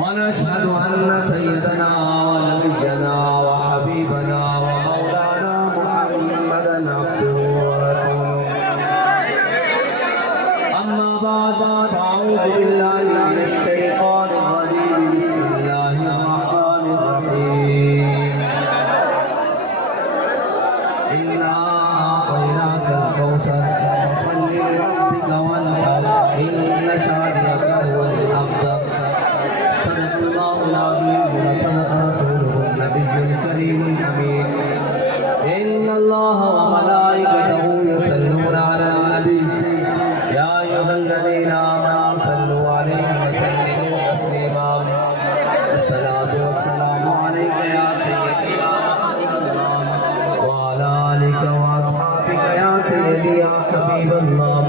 ونشهد أن سيدنا ونبينا وحبيبنا ومولانا محمدا عبده ورسوله. أما بعد فأعوذ بالله من الشيطان الرجيم. بسم الله الرحمن الرحيم. إنا أعطيناك الكوثر فصل لربك وانحر إن شانئك هو الأبتر. صدق الله العظيم وصدق رسوله النبي الكريم الأمين. إن الله وملائكته يصلون على النبي يا أيها الذين آمنوا صلوا عليه وسلموا تسليما. الصلاة والسلام عليك يا سيدي يا رسول الله وعلى آلك وأصحابك يا سيدي يا حبيب الله.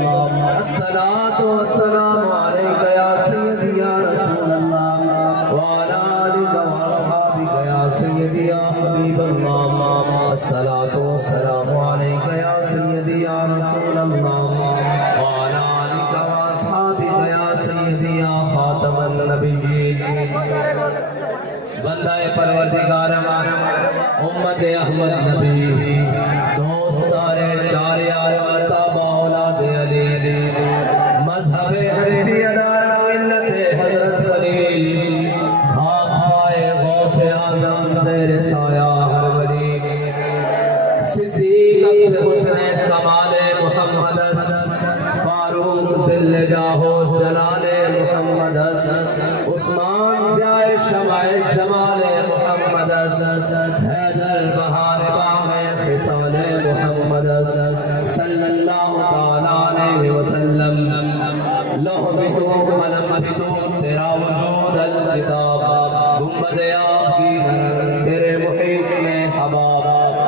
الصلاة والسلام عليك يا سيدي يا رسول الله وعلى آلك وأصحابك يا سيدي يا حبيب الله. الصلاة والسلام عليك يا سيدي يا رسول الله وعلى آلك وأصحابك يا سيدي يا خاتم النبيين. بندہ پروردگار امت احمد نبی دوستار چار یار تابع اولاد علی مذہب حنیفی ادار ملت حضرت خلیل خاک پائے غوث اعظم زیر سایہ ہر ولی صدیق اکس حسین کمال محمد فاروق ذل جاہو جلال محمد عثمان ضیاء شمع جمال محمد حیدر بہار باغ خصال محمد صلی اللہ تعالی علیہ وسلم. لوح بتو قلم بتو تیرا وجود الکتاب گنبد آپ کی تیرے محیط میں حباب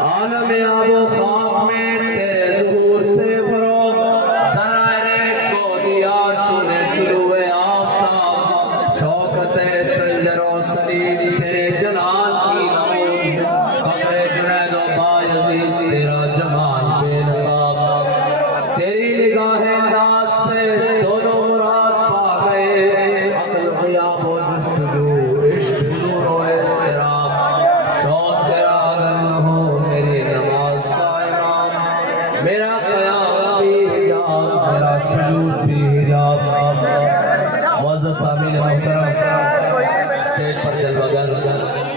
عالم آب و خاک میں تیرے ظہور سے فروغ ذرائع کو دیا تو نے طلوع آفتاب شوکت سنجر و سلیم تیرے جلال کی نمود قبر جنید و بایزید تیرا جمال بے نقاب. تیری نگاہ راز سے دونوں مراد پا گئے عقل غیاب و جستجو عشق حضور و اضطراب. شوق تیرا اگر نہ ہو میری نماز کا امام میرا قیام بھی حجاب میرا سجود بھی حجاب. معزز سامعین محترم اسٹیج پر جلوہ گر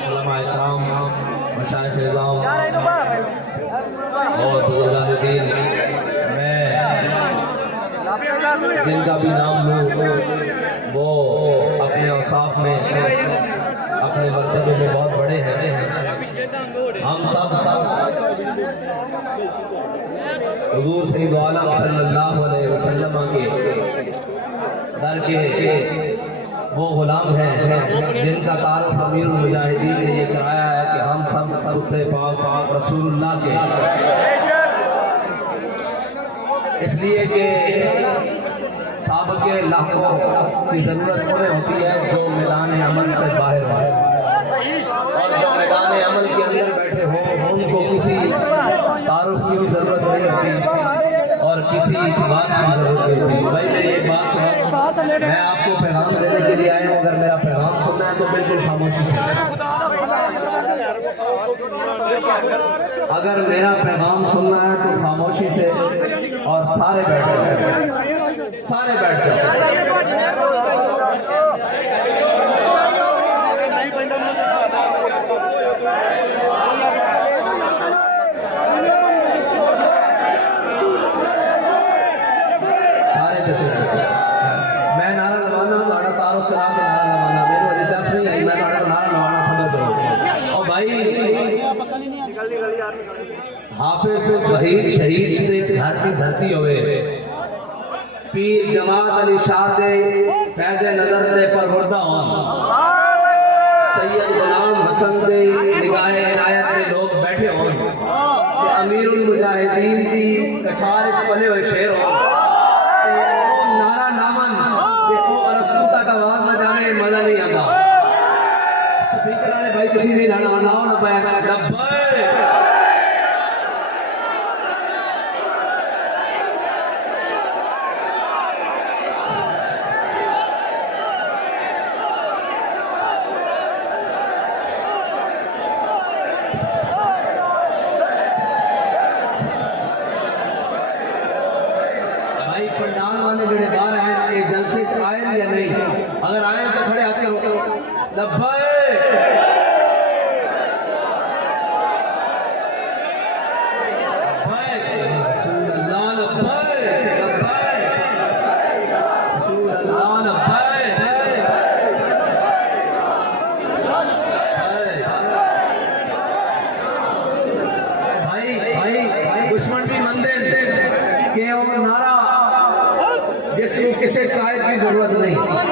علماء اکرام مشائخ اعظام اور بزرگان دین میں جن کا بھی نام لوں وہ اپنے اوصاف میں اپنے مرتبے میں بہت بڑے ہیں. ہم سب حضور سید عالم صلی اللہ علیہ وسلم کے در کے وہ غلام ہیں جن کا تعارف امیر المجاہدین نے یہ کرایا ہے کہ ہم سب خطے پاک رسول اللہ کے اس لیے کہ سابق لاحقوں کی ضرورت انہیں ہوتی ہے جو میدان عمل سے باہر ہو اور جو میدان عمل کے اندر بیٹھے ہوں ان کو کسی تعارف کی ضرورت نہیں ہوتی اور کسی بات کی ضرورت نہیں ہوتی. بھائی میں یہ بات میں آپ کو پیغام دینے کے لیے آیا ہوں. اگر میرا پیغام سننا ہے تو بالکل خاموشی سے اگر میرا پیغام سننا ہے تو خاموشی سے اور سارے بیٹھ جائیں سارے بیٹھ جائیں. میں نعرہ لگانا ہمارا تعارف کرا کے نعرہ لگانا میرے وجہ چاس نہیں آئی میں نعرہ لگانا سمجھ رہا ہوں. اور بھائی حافظ وحید شہید نے گھر کی دھرتی ہوئے پیر جماعت علی شاہ دے فیض نظر دے پر وردہ ہوں سید غلام حسن دے نگاہ عنایت میں لوگ بیٹھے ہوں امیر المجاہدین کی کچھار پلے ہوئے شیر ہوں نعرہ نامن کہ او ارسطو کا آواز نہ جانے مزہ نہیں آتا. سپیکر والے بھائی کسی بھی نعرہ نہ پایا یا نہیں؟ اگر آئے تو کھڑے آتے ہو لبیک کسی قائد کی ضرورت نہیں. قائد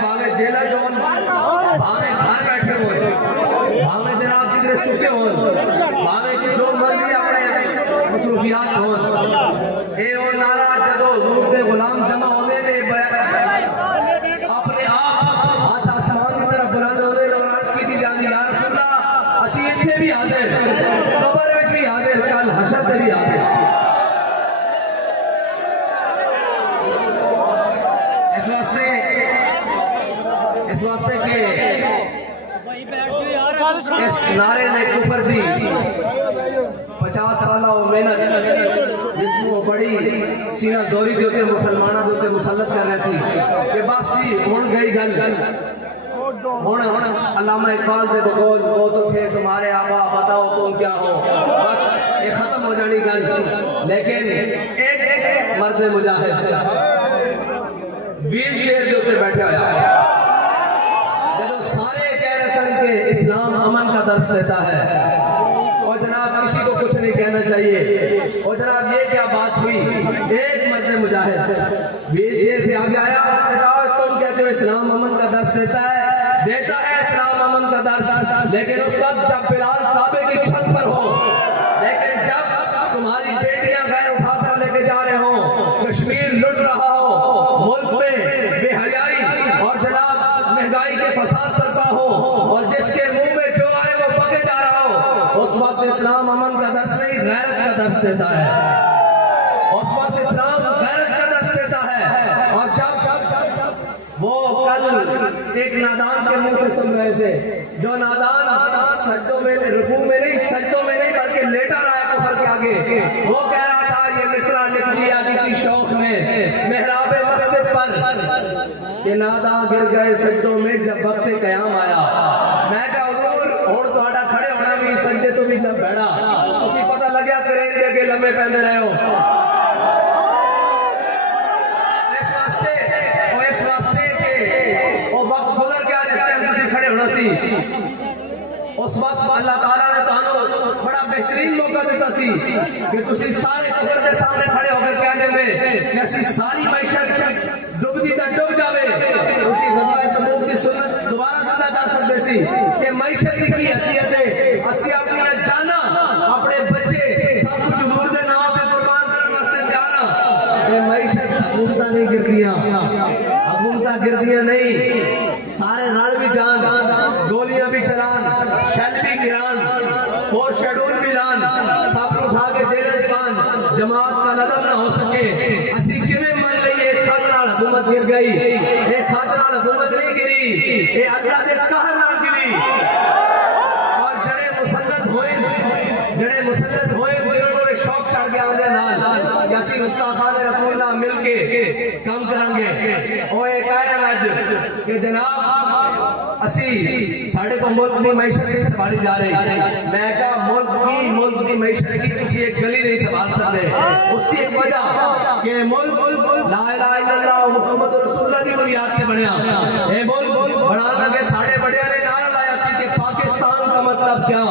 بھاوے جیلا جو بھاوے گھر بیٹھے ہوئے بھاوے جناب جگرے سکے ہو بھاوے کی جو مرضی اپنے مصروفیات ہو اے او نعرہ جدو حضور دے غلام جمع ہونے نے اپنے آپ ہاتھ آسمان کی طرف بلند ہونے نے عرض کی تھی جانی یا رسول اللہ اسی اتنے بھی حاضر قبر وچ بھی حاضر کل حشر تے بھی حاضر. اس واسطے کہ اس نعرے نے کفر دی 50 سالہ محنت جس کو بڑی سینہ زوری دیتے مسلمانہ دیتے مسلط کر رہے تھی کہ بس سی ہون گئی گل ہون علامہ اقبال دے بقول وہ تو تھے تمہارے آبا بتاؤ تم کیا ہو بس یہ ختم ہو جانی گل. لیکن ایک مرد مجاہد ویل چیئر جو تے بیٹھے ہویا جب سارے کہہ رہے سن کہ اسلام امن کا درس دیتا ہے اور جناب کسی کو کچھ نہیں کہنا چاہیے اور جناب یہ کیا بات ہوئی ایک مرد مجاہد ویل چیئر پہ آگے آیا اس نے کہا تم کہتے ہو اسلام امن کا درس دیتا ہے اسلام امن کا درس لیکن اس وقت جب بلال کعبے کی چھت پر ہو لیکن جب تمہاری بیٹیاں غیر اٹھا کر لے کے جا رہے ہوں کشمیر لٹ رہا ہو ملک میں بے حیائی اور جناب مہنگائی کے فساد برپا ہو اور جس کے منہ میں جو آئے وہ پکے جا رہا ہو اس وقت اسلام امن کا درس نہیں غیرت کا درس دیتا ہے. اس وقت اسلام غیرت کا درس دیتا ہے. اور جب وہ کل ایک نادان کے منہ سے سن رہے تھے جو نادان سجدوں میں رکوع میں نہیں سجدوں میں نہیں بلکہ لیٹا رہا ہے کفر کے آگے وہ کہہ رہا تھا یہ مصرع لکھ دیا کسی شوق میں محراب مسجد پر کہ نادا گر گئے سجدوں میں جب وقت قیام آیا. میں کہا حضور اور تہاڈا کھڑے ہونا بھی سجدے تو بھی جب بیٹھا اسی پتہ لگیا کریں گے کہ لمبے پہندے رہے ہو. اس واسطے کہ وہ وقت گزر گیا جس ٹائم تسی کھڑے ہونا سی اس وقت اللہ تعالیٰ نے تانوں بڑا بہترین موقع دیتا سی کہ تسی سارے قبر دے سامنے کھڑے ہو کر کہہ دے کہ اسی ساری معیشت ڈبدی تے ڈب جاوے اسی غزوہ تبوک کی سنت دوبارہ زندہ کر سکتے سی کہ معیشت کی حیثیت ہے اسی اپنی جانا اپنے بچے سب کچھ حضور دے نام پہ قربان کرنے واسطے جانا یہ معیشت حکومتاں نہیں گردیاں حکومتاں گردیاں نہیں سارے رڑ بھی جان گولیاں بھی چلان شیل بھی گران اور شیڈول بھی لان سب اٹھا کے جیل پان جماعت کا نظر نہ ہو سکے اسی کیویں مان لئیے ایک خاطر حکومت گر گئی ایک خاطر حکومت نہیں گری اے اللہ دے قہر نال گری اور جڑے مسلط ہوئے انہوں نے شوق چڑھ گیا وجہ نال کہ اسی گستاخان رسول اللہ مل کے کام کریں گے وہ یہ کہہ رہے ہیں کہ جناب اسی ساڑھے کو ملک کی معیشت کی سنبھالی جا رہی میں کہا ملک کی معیشت کی تسی ایک گلی نہیں سنبھال سکتے اس کی ایک وجہ کہ ملک لا الہ الا اللہ محمد رسول اللہ کی بنیاد کے بنیا اے ملک بڑا لگے ساڑھے بڑے نے نعرہ لایا سی کہ پاکستان کا مطلب کیا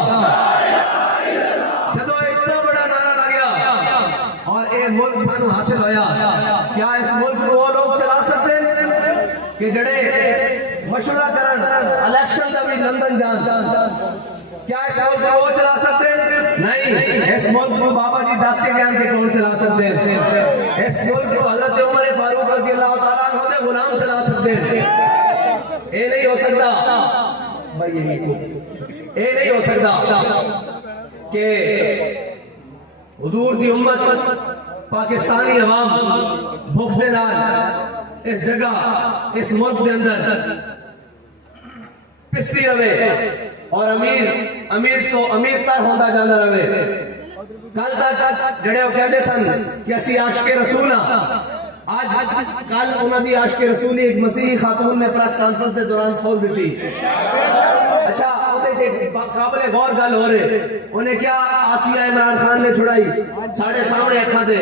جدو اتنا بڑا نعرہ لگیا اور اے ملک سانو حاصل ہویا کیا اس ملک کو وہ لوگ چلا سکتے کہ جڑے مشورہ کرن الیکشن کا بھی لندن جان کیا اس ملک کو وہ چلا سکتے نہیں اس ملک کو بابا جی دس کے گیان کے کون چلا سکتے اس ملک کو حضرت عمر فاروق رضی اللہ تعالیٰ عنہ کے غلام چلا سکتے اے نہیں ہو سکتا اے نہیں ہو سکتا کہ حضور کی امت پاکستانی عوام بھوک دے نال اس جگہ اس ملک کے اندر پستی رہے اور امیر تر ہوتا جانا رہے کل تک جڑے وہ کہتے سن کہ اسی عاشق رسول ہاں آج کل انہوں نے عاشق رسول ایک مسیحی خاتون نے پریس کانفرنس کے دوران کھول دیتی. اچھا قابل غور گل ہو رہے انہیں کیا آسیہ عمران خان نے چھڑائی ساڑھے سامنے اکھا دے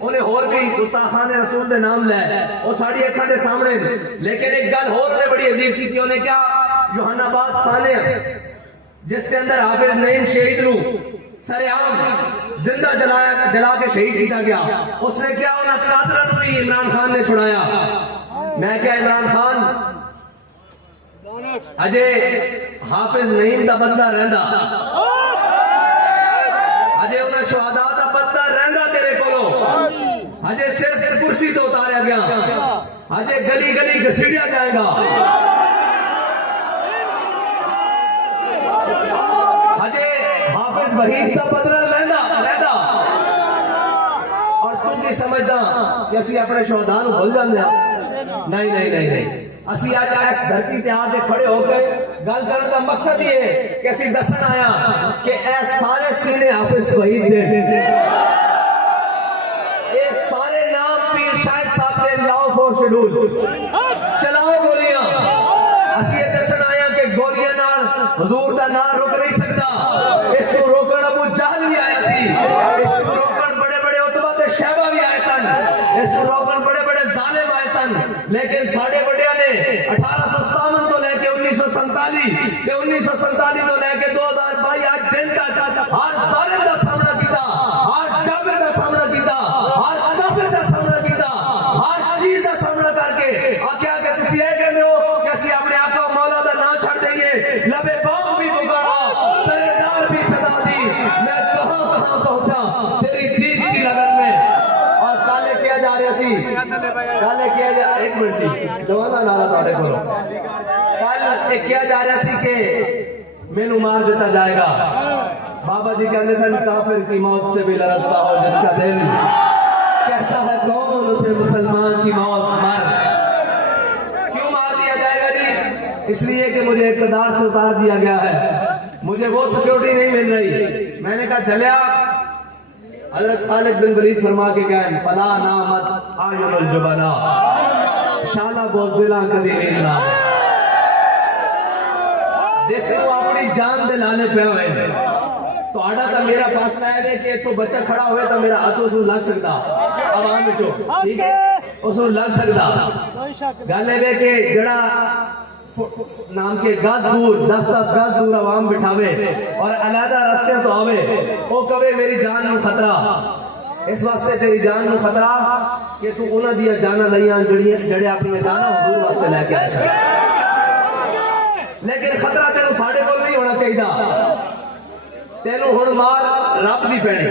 انہیں اور بھی گستاخان رسول دے نام لے وہ ساڑھی اکھا دے سامنے لیکن ایک گل اور نے بڑی عجیب کی تھی انہیں کیا یوحنا آباد ثانیہ جس کے اندر حافظ نعیم شہید رو سر عام زندہ جلا کے شہید کیا گیا اس نے کیا انہیں قاتلن بھی عمران خان نے چھڑایا. میں کیا عمران خان اجے حافظ نعیم دا بدلہ رہندا اجے انہیں شہداء دا بدلہ رہندا تیرے کولو اجے صرف کرسی تو اتاریا گیا اجے گلی گلی گھسیڑیا جائے گا اجے حافظ وحید دا بدلہ رہندا اور تم بھی سمجھدا کہ اسی اپنے شہداء نو بھول جاندے ہیں. نہیں اسی آج اس دھرتی تے آ کے کھڑے ہو کے گل کرنے کا مقصد یہ ہے کہ اسی دسن آیا کہ اے سارے سینے حافظ وحید دے اے سارے نام پیر شاہد صاحب دے لاؤ فور شیڈول چلاؤ گولیاں. اسی یہ دسن آیا کہ گولیاں نال حضور دا نام رک نہیں سکتا. اس کو روکن ابو جہل بھی آیا سی اس کو روکن بڑے بڑے عتبہ تے شیبہ بھی آئے سن اس کو روکن بڑے بڑے ظالم آئے سن لیکن ساڑھے بڑے 1857 تو لے کے 1947 تے 1947 تو لے کے 2022 آج دن تک ہر ظالم کا سامنا کیتا ہر جابر کا سامنا کیتا ہر کافر کا سامنا کیتا ہر چیز کا سامنا کر کے آکھیا کہ تسی اے کہندے ہو کہ اسی اپنے آقا و مولا دا نام چھڑ دئیے لبے بام بھی پکارا سردار بھی صدا دی میں کہاں پہنچا تیری دید کی لگن میں. اور کالے کیا جا رہے سی کالے کیا جا ایک منٹ جی جوانا نارا تارے بولو کل کیا جا رہا سی کہ مینو مار دیتا جائے گا. بابا جی کہنے سن کافر کی موت سے بھی لرزتا ہو جس کا دل کہتا ہے کون اسے مسلمان کی موت مار. کیوں مار دیا جائے گا جی؟ اس لیے کہ مجھے اقتدار سے اتار دیا گیا ہے مجھے وہ سیکورٹی نہیں مل رہی. میں نے کہا چلیا حضرت خالد بن ولید فرما کے گئے فلا نامت آیون الجبنا شالا بوزدلان کدی نیندنا جس کو اپنی جان دے لانے پہ ہوئے تو آڈا تا میرا فاصلہ ہے کہ تو بچہ کھڑا ہوئے تو میرا ہاتھ اس لگ سکتا عوام میں جو ٹھیک ہے اس لگ سکتا گالے بے کہ جڑا نام کے گز دور 10 گز دور عوام بٹھاوے اور علیحدہ رستے تو آوے وہ کبھی میری جان نو خطرہ اس واسطے تیری جان نو خطرہ کہ تو انہاں دیا جانا لیاں جڑے اپنی جانا حضور واسطے لے کے آئے سکتے لیکن خطرہ تینوں ساڑھے کو نہیں ہونا چاہیے. تینوں ہن مار رب دی پینی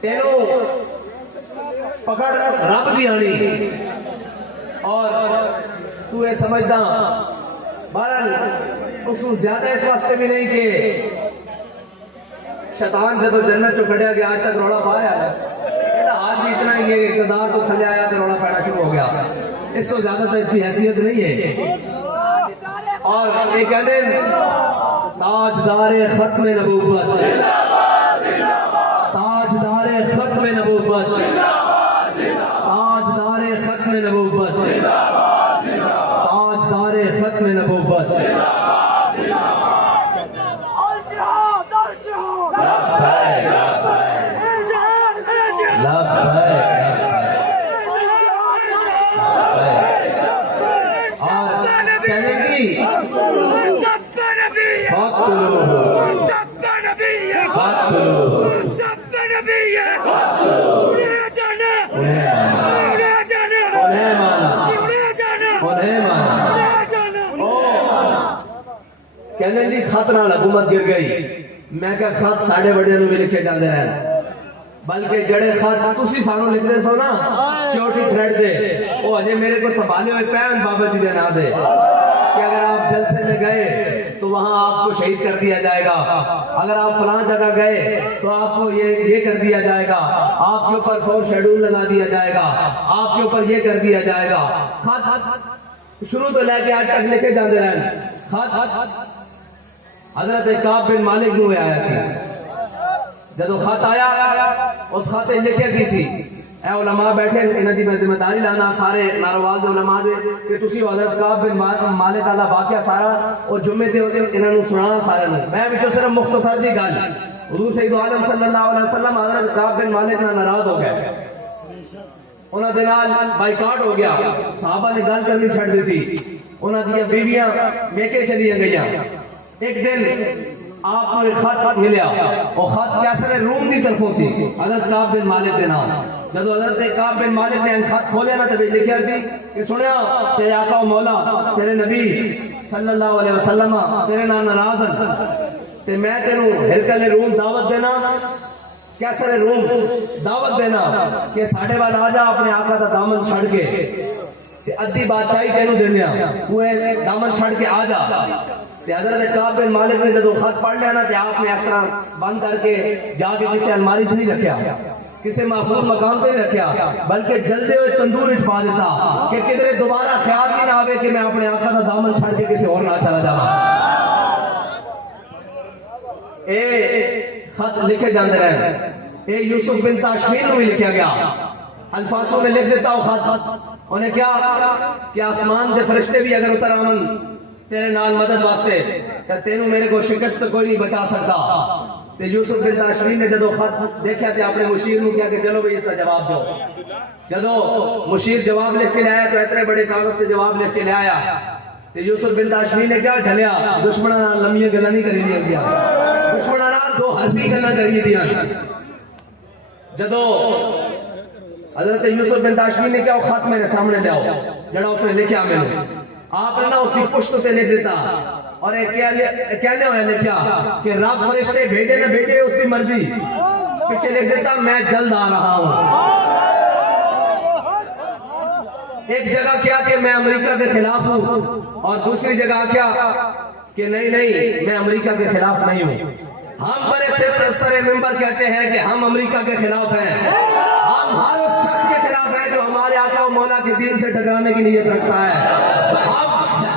تینوں پکڑ رب دی آنی اور تو یہ سمجھدا بہرحال اس کو زیادہ اس واسطے بھی نہیں کہ شیطان جب جنت چو کھڑیا گیا آج تک روڑا پایا ہے آج بھی اتنا ہی اقتدار تو تھلے آیا تو روڑا پڑنا شروع ہو گیا. اس تو زیادہ تو اس کی حیثیت نہیں ہے. اور یہ کہتے ہیں تاجدار ختم نبوت تاجدار ختم نبوت تاجدار ختم نبوت تاجدار ختم نبوت کہنے جی خط نال حکومت گر گئی. میں کہ خط ساڑھے بڑے نو بھی لکھے جاندے رہے بلکہ جڑے خط تسی سانو لکھتے سو نا سیکیورٹی تھریٹ دے وہ اجے میرے کو سنبھالے ہوئے پین بابا جی دے نام دے کہ اگر آپ جلسے میں گئے تو وہاں آپ کو شہید کر دیا جائے گا, اگر آپ فلاں جگہ گئے تو آپ کو یہ کر دیا جائے گا, آپ کے اوپر فور شیڈول لگا دیا جائے گا, آپ کے اوپر یہ کر دیا جائے گا. خط شروع تو لے کے آج تک لکھے جاندے رہے خط حضرت کعب بن مالک نو آیا سی جدو خط آیا اس خط لکھے کی سی اے علماء بیٹھے انہاں دی میں ذمہ داری لانا سارے ناروال دے علماء دے کہ تسی حضرت کعب بن مالک والا واقعہ سارا اور جمعے دے انہاں نو سنانا سارے نو میں وچوں صرف مختصر جی گل حضور سید عالم صلی اللہ علیہ وسلم حضرت کعب بن مالک نال ناراض ہو گئے انہاں دے نال بائیکاٹ ہو گیا صحابہ نے گل کرنی چھڑ دیتی انہاں دی بیویاں میکے چلی گئیاں ایک دن آپ کو ایک خط ملیا اور خط کیسر روم دی طرفوں سی حضرت کعب بن مالک دے نام جب حضرت کعب بن مالک نے خط کھولیا نا تو لکھیا سی کہ سنیا تیرے آقا و مولا تیرے نبی صلی اللہ علیہ وسلم تیرے نام ناراض ہیں تے میں تینوں ہرکل روم دعوت دینا کیسر روم دعوت دینا کہ ساڈے وال آ جا اپنے آقا دا دامن چھڑ کے ادھی بادشاہی تینوں دینا وہ دامن چھڑ کے آ جا حضرت کعب بن مالک نے جب خط پڑھ لیا نا کہ آپ نے اس طرح بند کر کے جا کے کسی الماری سے نہیں رکھیا کسی محفوظ مقام پہ نہیں رکھیا بلکہ جلدے ہوئے تندور وچ پا دیتا کہ کدھر دوبارہ خیال بھی نہ آوے کہ میں اپنے آقا دا دامن چھڑ کے کسی اور نہ چلا جاواں اے خط لکھے جاندے رہے اے یوسف بن تاشفین کو بھی لکھا گیا الفاظوں میں لکھ دیتا ہوں خط انہیں کیا کہ آسمان کے فرشتے بھی اگر اتر آمن تیرے نال مدد واسطے کہ تینوں میرے کو شکست کوئی نہیں بچا سکتا تے یوسف بن تاشفین نے جدو خط دیکھا تے اپنے مشیر نو کیا کہ چلو بھئی اس کا جواب دو جدو مشیر جواب لکھ کے لے آیا تو اتنے بڑے کاغذ سے جواب لکھ کے لے آیا تے یوسف بن تاشفین نے کیا جھلیا دشمناں نال لمبی گلاں نہیں کری دیا دشمناں نال دو حرفی گلاں کری دیا جدو حضرت یوسف بن تاشفین نے کیا وہ خط میرے سامنے لے آؤ جڑا اس نے لکھیا میں آپ نے نا اس کی پشت سے لکھ دیتا اور کہنے ہوئے لکھا کہ رب فرشتے بھیجے نہ بھیجے اس کی مرضی پیچھے لکھ دیتا میں جلد آ رہا ہوں ایک جگہ کیا کہ میں امریکہ کے خلاف ہوں اور دوسری جگہ کیا کہ نہیں میں امریکہ کے خلاف نہیں ہوں ہم بڑے سر ممبر کہتے ہیں کہ ہم امریکہ کے خلاف ہیں ہم ہر اس شخص کے خلاف ہیں جو ہمارے آقا و مولا کے دین سے ٹکرانے کی نیت رکھتا ہے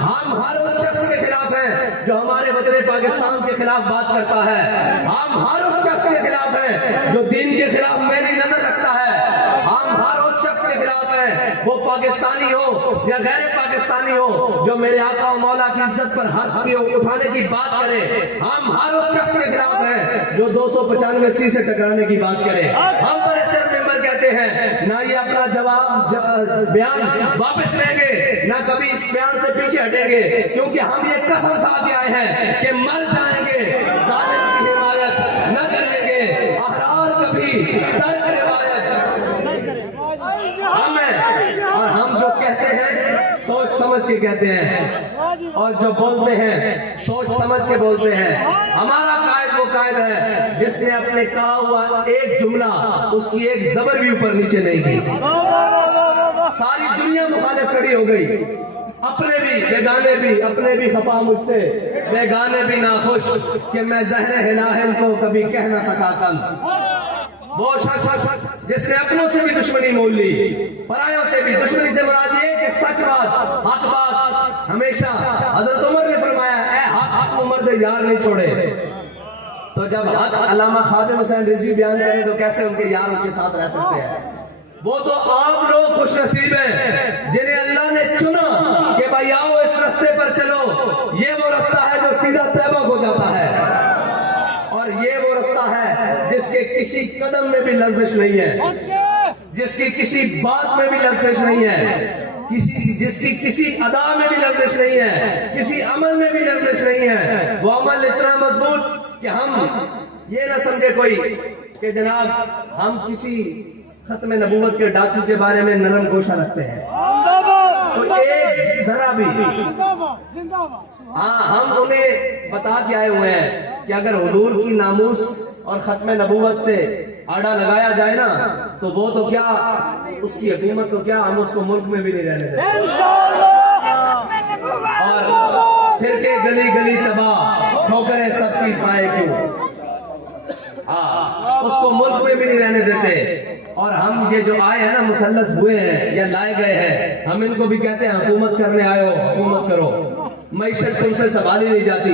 ہم ہر اس شخص کے خلاف ہیں جو ہمارے وطن پاکستان کے خلاف بات کرتا ہے ہم ہر اس شخص کے خلاف ہیں جو دین کے خلاف میری نظر رکھتا ہے ہم ہر اس شخص کے خلاف ہیں وہ پاکستانی ہو یا غیر پاکستانی ہو جو میرے آقا و مولا کی عزت پر ہاتھ اٹھانے کی بات کرے ہم ہر اس شخص کے خلاف ہیں جو 295 سے ٹکرانے کی بات کرے ہم بڑے سر ممبر کہتے ہیں نہ یہ اپنا جواب بیان واپس لیں گے نہ کبھی اس بیان سے پیچھے ہٹیں گے کیونکہ ہم یہ قسم کھا کے آئے ہیں کہ مر جائیں گے ظالم کی حمایت نہ کریں گے احرار کبھی ترک روایت اور ہم جو کہتے ہیں سوچ سمجھ کے کہتے ہیں اور جو بولتے ہیں سوچ سمجھ کے بولتے ہیں ہمارا قائد وہ قائد ہے جس نے اپنے کہا ہوا ایک جملہ اس کی ایک زبر بھی اوپر نیچے نہیں کی ساری دنیا مخالف کھڑی ہو گئی اپنے بھی بیگانے بھی اپنے بھی خفا مجھ سے بیگانے بھی ناخوش کہ میں زہر ہلاہل کو کبھی کہہ نہ سکا کل وہ شخص جس نے اپنوں سے بھی دشمنی مول لی پرایوں سے بھی دشمنی سے مراد یہ کہ سچ بات حق بات ہمیشہ حضرت عمر نے فرمایا اے حق عمر دے یار نہیں چھوڑے تو جب حق علامہ خادم حسین رضوی بیان کرے تو کیسے ان کے یار ان کے ساتھ رہ سکتے ہیں وہ تو آپ لوگ خوش نصیب ہیں جنہیں اللہ نے چنا کہ بھائی آؤ اس رستے پر چلو یہ وہ رستہ ہے جو سیدھا طیبہ کو جاتا ہے اور یہ وہ رستہ ہے جس کے کسی قدم میں بھی لرزش نہیں ہے جس کی کسی بات میں بھی لرزش نہیں ہے جس کی کسی ادا میں بھی لرزش نہیں ہے کسی عمل میں بھی لرزش نہیں ہے وہ عمل اتنا مضبوط کہ ہم یہ نہ سمجھے کوئی کہ جناب ہم کسی ختم نبوت کے ڈاکو کے بارے میں نرم گوشہ رکھتے ہیں تو ایک ذرا بھی ہم انہیں بتا کے آئے ہوئے ہیں کہ اگر حضور کی ناموس اور ختم نبوت سے آڑا لگایا جائے نا تو وہ تو کیا اس کی حکومت تو کیا ہم اس کو ملک میں بھی نہیں رہنے دیں اور پھر کے گلی گلی تباہ ٹھوکریں سب کی پائے کیوں اس کو ملک میں بھی نہیں رہنے دیتے اور ہم یہ جو آئے ہیں نا مسلط ہوئے ہیں یا لائے گئے ہیں ہم ان کو بھی کہتے ہیں حکومت کرنے آئے ہو حکومت کرو معیشت تم سے سنبھالی نہیں جاتی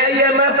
IMF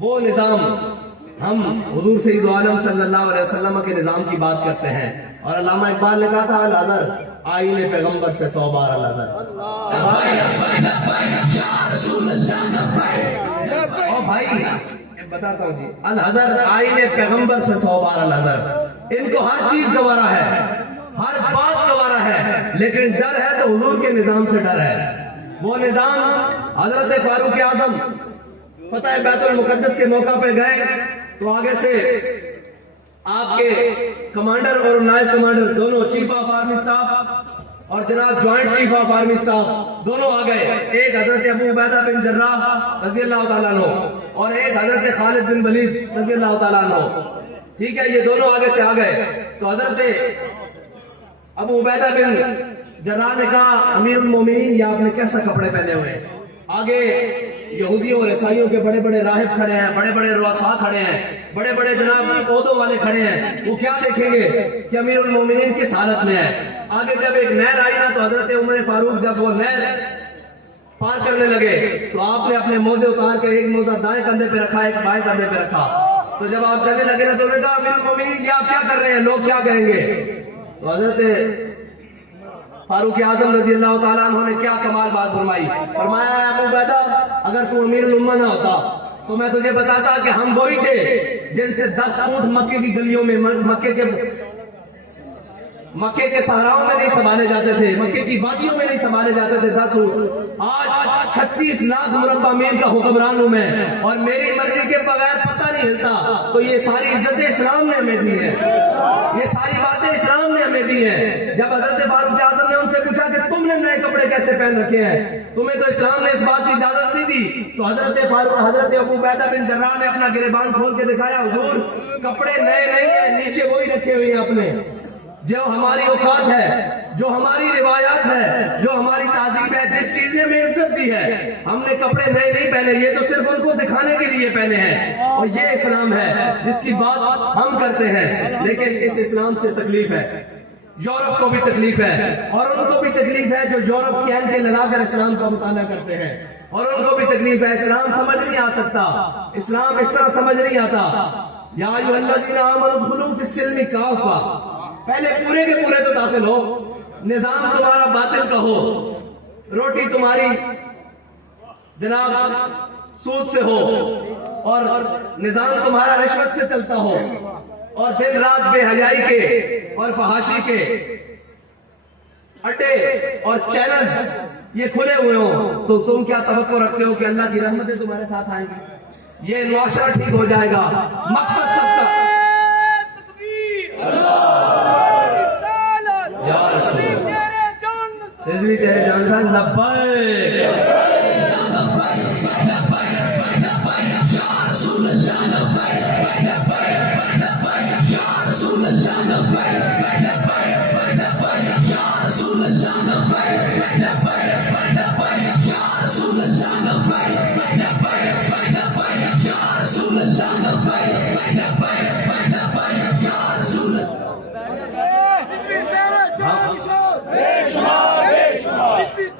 وہ نظام ہم حضور سید عالم صلی اللہ علیہ وسلم کے نظام کی بات کرتے ہیں. اور علامہ اقبال نے کہا تھا الازہر آئین پیغمبر سے 100 بار الازہر. اور بھائی بتاتا ہوں جی, الازہر آئین پیغمبر سے 100 بار الازہر. ان کو ہر چیز گوارا ہے, ہر بات گوارا ہے, لیکن ڈر ہے تو حضور کے نظام سے ڈر ہے. وہ نظام حضرت فاروق اعظم فتح بیت المقدس کے موقع پہ گئے تو آگے سے آپ کے کمانڈر اور نائب کمانڈر دونوں, چیف آف آرمی اسٹاف اور جناب joint chief of army staff دونوں آ گئے. ایک حضرت ابو عبیدہ بن جراح رضی اللہ تعالیٰ عنہ اور ایک حضرت خالد بن ولید رضی اللہ تعالیٰ عنہ. ٹھیک ہے, یہ دونوں آگے سے آ گئے تو حضرت ابو عبیدہ بن جراح نے کہا امیر المومنین یہ آپ نے کیسا کپڑے پہنے ہوئے. آگے یہودیوں اور عیسائیوں کے بڑے بڑے راہب کھڑے ہیں, بڑے بڑے رؤساء کھڑے ہیں, بڑے بڑے جناب عہدوں والے کھڑے ہیں. وہ کیا دیکھیں گے کہ امیر المومنین کس حالت میں ہے. آگے جب ایک نہر آئی نا تو حضرت عمر فاروق جب وہ نہر پار کرنے لگے تو آپ نے اپنے موزے اتار کے ایک موزہ دائیں کندھے پہ رکھا, ایک بائیں کندھے پہ رکھا. تو جب آپ چلنے لگے نا تو انہوں نے کہا امیر المومنین یہ آپ کیا کر رہے ہیں, لوگ کیا کہیں گے. تو حضرت فاروق اعظم رضی اللہ تعالیٰ عنہ نے کیا کمال بات فرمائی. فرمایا ابو عبیدہ اگر تو امیر الامہ نہ ہوتا تو میں تجھے بتاتا کہ ہم وہی تھے جن سے 10 اونٹ مکے کی گلیوں میں, مکے کے صحراؤں میں نہیں سنبھالے جاتے تھے, مکے کی وادیوں میں نہیں سنبھالے جاتے تھے 10 اونٹ. آج 36 لاکھ مربع میل کا حکمران ہوں میں اور میری مرضی کے بغیر پتہ نہیں ہلتا. تو یہ ساری عزت اسلام نے ہمیں دی ہے, یہ ساری باتیں اسلام نے ہمیں دی ہیں. جب حضرت فاروق اعظم نے ان سے پوچھا کہ تم نے نئے کپڑے کیسے پہن رکھے ہیں, تمہیں تو اسلام نے اس بات کی اجازت نہیں دی. تو حضرت ابو عبیدہ بن جراح نے اپنا گریبان کھول کے دکھایا, حضور کپڑے نئے نہیں ہیں, نیچے وہی رکھے ہوئے ہیں اپنے. جو ہماری اوقات ہے, جو ہماری روایات ہے, جو ہماری تہذیب ہے, جس چیز نے ہمیں عزت دی ہے, ہم نے کپڑے نئے نہیں پہنے, یہ تو صرف ان کو دکھانے کے لیے پہنے ہیں. اور یہ اسلام ہے جس کی بات ہم کرتے ہیں. لیکن اس اسلام سے تکلیف ہے, یورپ کو بھی تکلیف ہے اور ان کو بھی تکلیف ہے جو یورپ کی اینٹیں لگا کر اسلام کا مطالعہ کرتے ہیں, اور ان کو بھی تکلیف ہے. اسلام سمجھ نہیں آ سکتا, اسلام اس طرح سمجھ نہیں آتا. یا ایھا الذین آمنوا ادخلوا فی السلم کافہ, پہلے پورے کے پورے تو داخل ہو. نظام تمہارا باطل کا ہو, روٹی تمہاری جناب سود سے ہو, اور نظام تمہارا رشوت سے چلتا ہو, اور دن رات بے حیائی کے اور فحاشی کے اڈے اور چینلز یہ کھلے ہوئے ہوں, تو تم کیا توقع رکھتے ہو کہ اللہ کی رحمتیں تمہارے ساتھ آئیں گی, یہ معاشرہ ٹھیک ہو جائے گا. مقصد سب کا رضوی تیرے جان سے لبیک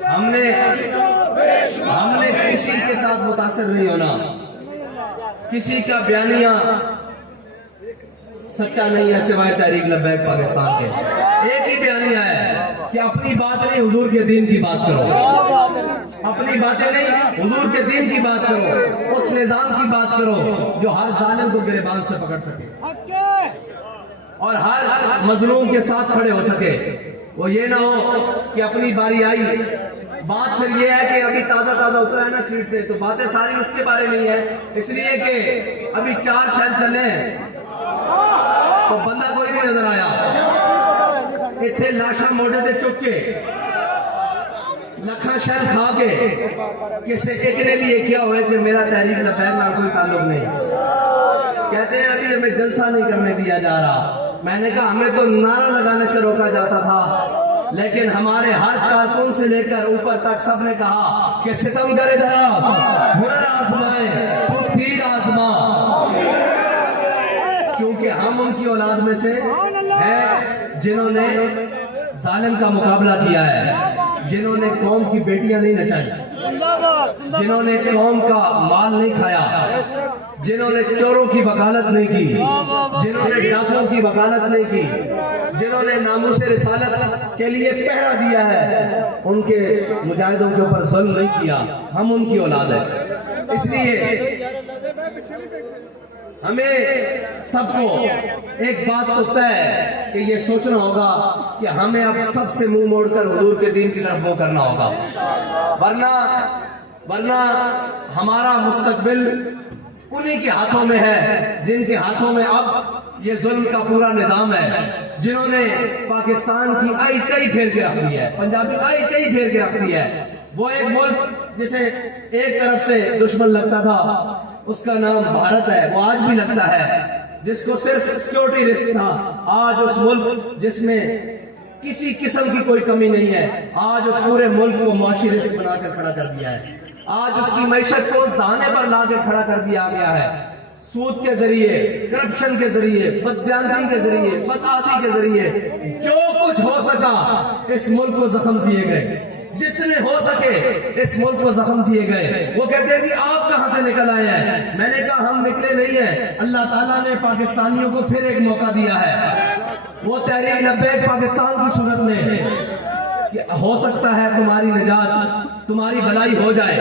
ہم نے کسی کے ساتھ متاثر نہیں ہونا, کسی کا بیانیہ سچا نہیں ہے سوائے تحریک لبیک پاکستان کے. ایک ہی بیانیہ ہے کہ اپنی بات نہیں حضور کے دین کی بات کرو, اپنی باتیں نہیں حضور کے دین کی بات کرو, اس نظام کی بات کرو جو ہر ظالم کو گریبان سے پکڑ سکے اور ہر مظلوم کے ساتھ کھڑے ہو سکے. وہ یہ نہ ہو کہ اپنی باری آئی, بات پھر یہ ہے کہ ابھی تازہ اترا ہے نا سیٹ سے, تو باتیں ساری اس کے بارے میں ہی ہے, اس لیے کہ ابھی 4 شہر چلے ہیں تو بندہ کوئی نہیں نظر آیا. اتنے لاشا موڈے سے چک کے لکھا شہر کھا کے کسی ایک نے بھی یہ کیا ہوئے کہ میرا تحریک لبیک میں کوئی تعلق نہیں. کہتے ہیں ابھی ہمیں جلسہ نہیں کرنے دیا جا رہا. میں نے کہا ہمیں تو نعرہ لگانے سے روکا جاتا تھا, لیکن ہمارے ہر کارکن سے لے کر اوپر تک سب نے کہا کہ ستم کرے جناب, ہنر آزمائے, پیر آزما, کیونکہ ہم ان کی اولاد میں سے ہیں جنہوں نے ظالم کا مقابلہ کیا ہے, جنہوں نے قوم کی بیٹیاں نہیں نچائی. جنہوں نے قوم کا مال نہیں کھایا، جنہوں نے چوروں کی وکالت نہیں کی، جنہوں نے ڈاکوں کی وکالت نہیں کی، جنہوں نے ناموس رسالت کے لیے پہرا دیا ہے، ان کے مجاہدوں کے اوپر ظلم نہیں کیا. ہم ان کی اولاد ہیں. اس لیے ہمیں سب کو ایک بات تو طے ہے کہ یہ سوچنا ہوگا کہ ہمیں اب سب سے منہ موڑ کر حضور کے دین کی طرف منہ کرنا ہوگا، ورنہ ہمارا مستقبل انہی کے ہاتھوں میں ہے جن کے ہاتھوں میں اب یہ ظلم کا پورا نظام ہے، جنہوں نے پاکستان کی آئی کئی پھیر کے رکھ دی ہے، پنجابی آئی کئی پھیر کے رکھ دی ہے. وہ ایک ملک جسے ایک طرف سے دشمن لگتا تھا اس کا نام بھارت ہے، وہ آج بھی لگتا ہے، جس کو صرف سیکورٹی رسک تھا، آج اس ملک جس میں کسی قسم کی کوئی کمی نہیں ہے، آج اس پورے ملک کو معاشی رسک بنا کر کھڑا کر دیا ہے. آج اس کی معیشت کو دانے پر لا کے کھڑا کر دیا گیا ہے، سود کے ذریعے، کرپشن کے ذریعے، بددیانتی کے ذریعے، بدعہدی کے ذریعے جو کچھ ہو سکا اس ملک کو زخم دیے گئے، جتنے ہو سکے اس ملک کو زخم دیے گئے. وہ کہتے ہیں کہ آپ کہاں سے نکل آئے ہیں؟ میں نے کہا ہم نکلے نہیں ہیں، اللہ تعالیٰ نے پاکستانیوں کو پھر ایک موقع دیا ہے. وہ تحریک لبیک پاکستان کی صورت میں کہ ہو سکتا ہے تمہاری نجات، تمہاری بھلائی ہو جائے،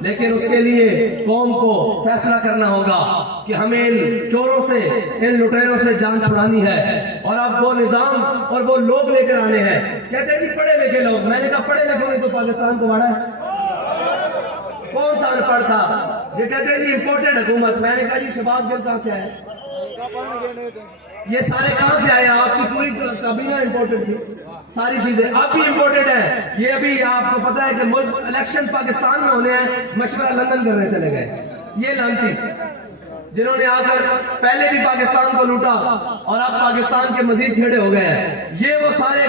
لیکن اس کے لیے قوم کو فیصلہ کرنا ہوگا کہ ہمیں ان چوروں سے، ان لٹیروں سے جان چھڑانی ہے، اور اب وہ نظام اور وہ لوگ لے کر آنے ہیں. کہتے ہیں جی پڑھے لکھے لوگ. میں نے کہا پڑھے لکھے تو پاکستان کو بڑھا ہے، کون سا ان پڑھ تھا؟ یہ کہتے ہیں جی امپورٹڈ حکومت. میں نے کہا جی شہباز گل کہاں سے آئے؟ یہ سارے کہاں سے آئے؟ آپ کی پوری کابینہ امپورٹڈ تھی، ساری چیزیں اب بھی امپورٹڈ ہیں. یہ ابھی آپ کو پتا ہے کہ ملک الیکشن پاکستان میں ہونے ہیں، مشورہ لندن کرنے چلے گئے. یہ لانتی جنہوں نے آ کر پہلے بھی پاکستان کو لوٹا اور اب پاکستان کے مزید چھیڑے ہو گئے ہیں، یہ وہ سارے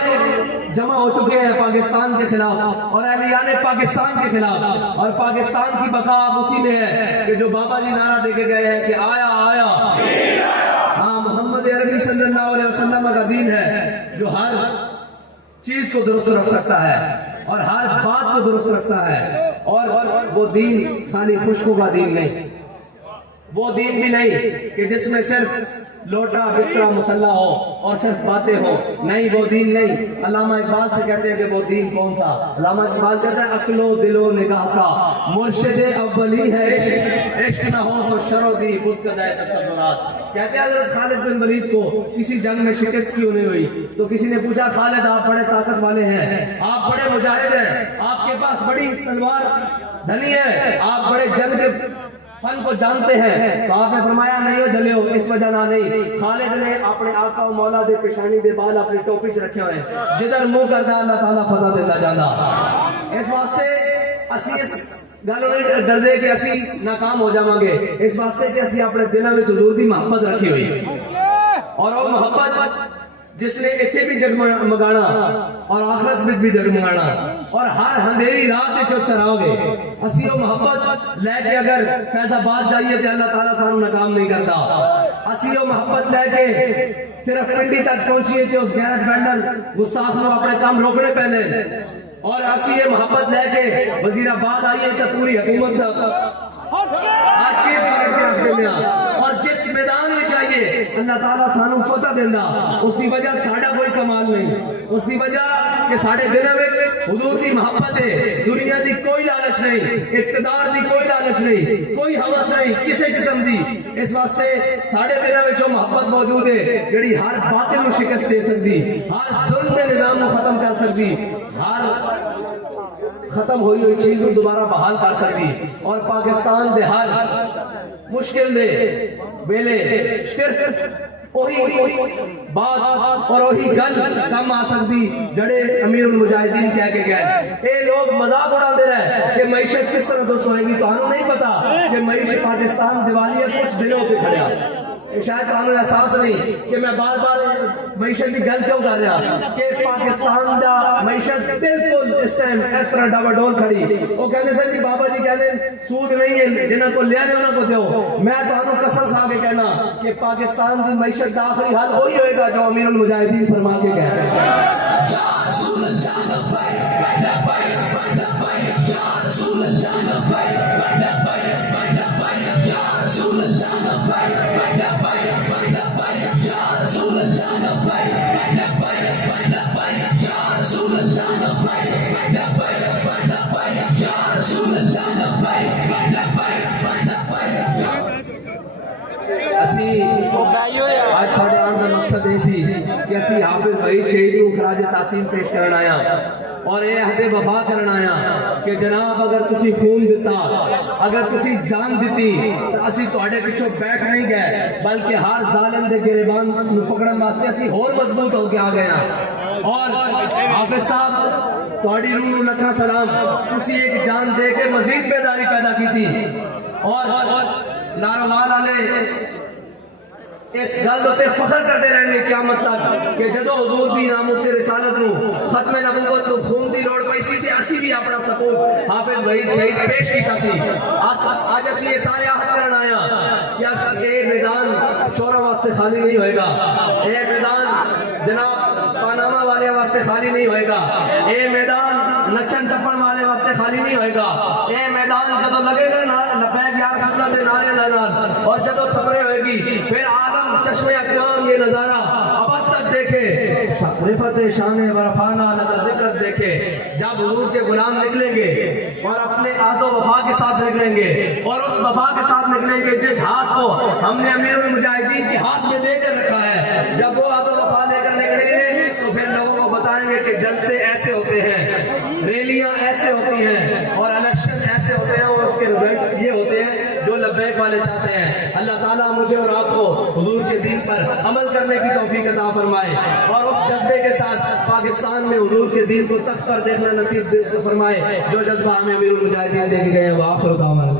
جمع ہو چکے ہیں پاکستان کے خلاف اور اہلیان پاکستان کے خلاف. اور پاکستان کی بقا اب اسی میں ہے کہ جو بابا جی نعرہ دے کے گئے ہیں کہ آیا آیا. ہاں، محمد عربی صلی اللہ علیہ وسلم کا دین ہے جو ہر چیز کو درست رکھ سکتا ہے اور ہر بات کو درست رکھتا ہے. اور وہ دین خالی خوشبو کا دین نہیں، وہ دین بھی نہیں کہ جس میں صرف لوٹا بستر مسلح ہو اور صرف باتیں ہو. نہیں، وہ دین نہیں. علامہ اقبال سے کہتے ہیں کہ وہ دین کون سا؟ علامہ اقبال کہتا ہے عقل و دل و نگاہ کا مرشد اولی ہے عشق، عشق نہ ہو تو شر دی خود کا دائیں تصورات. کہتے ہیں حضرت خالد بن ولید کو کسی جنگ میں شکست کیوں نہیں ہوئی تو کسی نے پوچھا خالد آپ بڑے طاقت والے ہیں، آپ بڑے مجاہد ہیں، آپ کے پاس بڑی تلوار دھنی ہے، آپ بڑے جنگ کے فن کو جانتے ہیں، تو آپ نے فرمایا نہیں ہو جلے ہو اس وجہ نہ نہیں. خالد نے اپنے آقا و مولا دے پیشانی دے بال اپنی ٹوپی چ رکھے ہوئے، جدھر منہ کرتا اللہ تعالیٰ فتح دیتا جانا. اس واسطے اسی اس گل نہیں ڈردے کہ اسی ناکام ہو جاواں گے، اس واسطے کہ اسی اپنے دلوں میں حضور دی محبت رکھی ہوئی، اور وہ محبت جس نے اتنے بھی جگمگانا اور آخرت میں بھی جگمگانا اور ہر اندھیری رات جو چراؤ گے. اسی وہ محبت لے کے اگر فیض آباد جائیے تو اللہ تعالیٰ سانو ناکام نہیں کرتا. اسی وہ محبت لے کے صرف پنڈی تک پہنچیے کہ اس غیرت بینڈر گستاخ نے اپنے کام روکنے پہنے، اور اسی یہ محبت لے کے وزیر آباد آئیے کہ پوری حکومت ہر چیز پکڑ کے رکھ دینا، اور جس میدان میں چاہیے اللہ تعالیٰ سانو فتح دینا. اس کی وجہ ساڈا کوئی کمال نہیں، اس کی وجہ کہ ساڈے دلوں میں حضور کی محبت ہے. دنیا دی کوئی لالچ نہیں، اقتدار دی کوئی لالچ نہیں، کوئی ہوس نہیں کسی قسم دی. اس واسطے ساڈے دلوں میں جو محبت موجود ہے جڑی ہر باطل کو شکست دے سکتی، ہر ظلم کے نظام کو ختم کر سکتی، ہر ختم ہوئی ہوئی چیز کو دوبارہ بحال کر سکتی، اور پاکستان دے ہر مشکل دے ویلے صرف وہی بات اور وہی گل کم آ سکتی جڑے امیر المجاہدین کہہ کے گئے. یہ لوگ مذاق اڑاتے رہے کہ معیشت کس طرح دوست ہوئے گی. تو ہمیں نہیں پتا کہ معیشت پاکستان دیوالیہ کچھ دنوں پہ کھڑیا. شاید ہمیں احساس نہیں کہ میں بار بار معیشت کی گل کیوں کر رہا کہ پاکستان دا معیشت بالکل اس ٹائم اس طرح ڈاوا ڈول کھڑی. وہ کہنے سے جی بابا جی کہنے سود نہیں ہے، جنہوں کو لیا نے انہوں کو دیو. میں تو قسم کھا کے کہنا کہ پاکستان کی معیشت کا آخری حل وہی ہوئے گا جو امیر المجاہدین فرما کے کہتے ہیں. آج ساڑھے آٹھ کا مقصد یہ سی کہ اسی حافظ بھائی شہید کو خراج تحسین پیش کرنا آیا اور یہ عہد وفا کرنا آیا کہ جناب اگر تسی خون دیتا اگر تسی جان دیتی تو اسی تواڈے پیچھے بیٹھ نہیں گئے بلکہ ہر ظالم دے گریبان نو پکڑن واسطے اسی اور مضبوط ہو کے آ گئے ہیں۔ اور حافظ صاحب تواڈی روح نو لکھاں سلام، تسی ایک جان دے کے مزید بیداری پیدا کی تھی اور ناروال والے اس گل تے فخر کرتے رہنے قیامت تک کہ جدو حضور دی ناموس رسالت نو ختم نبوت نو خون دی لوڑ پئی سی تے اسی بھی اپنا سپورٹ حافظ بھائی شہید پیش کیتا سی۔ آج اسی یہ سارے عہد کرن آیا کہ اے میدان چوراں واسطے خالی نہیں ہوئے گا، اے میدان جناب پاناما والے واسطے خالی نہیں ہوئے گا، اے میدان نچن ٹپن والے واسطے خالی نہیں ہوئے گا، اے میدان جدو لگے گا لبیک یا رسول اللہ دے نعرے لگا اور جدو صبرے ہوئے گی پھر چشمے اکرام یہ نظارہ ابد تک دیکھے، رفت شان ورفانہ لگا ذکر دیکھے، جب حضور کے غلام نکلیں گے اور اپنے عہد و وفا کے ساتھ نکلیں گے اور اس وفا کے ساتھ نکلیں گے جس ہاتھ کو ہم نے امیر المجاہدین کے ہاتھ میں دے کر رکھا ہے، جب وہ عہد و وفا لے کر نکلیں گے تو پھر لوگوں کو بتائیں گے کہ جلسے ایسے ہوتے ہیں، ریلیاں ایسے ہوتی ہیں اور الیکشن ایسے ہوتے ہیں اور اس کے رزلٹ یہ ہوتے ہیں جو لبیک والے چاہتے ہیں۔ اللہ تعالیٰ مجھے اور آپ کو حضور کے دین پر عمل کرنے کی توفیق عطا فرمائے اور اس جذبے کے ساتھ پاکستان میں حضور کے دین کو تخت پر دیکھنا نصیب فرمائے جو جذبہ ہمیں امیر المجاہدین دے کے گئے ہیں۔ وآخر دعوانا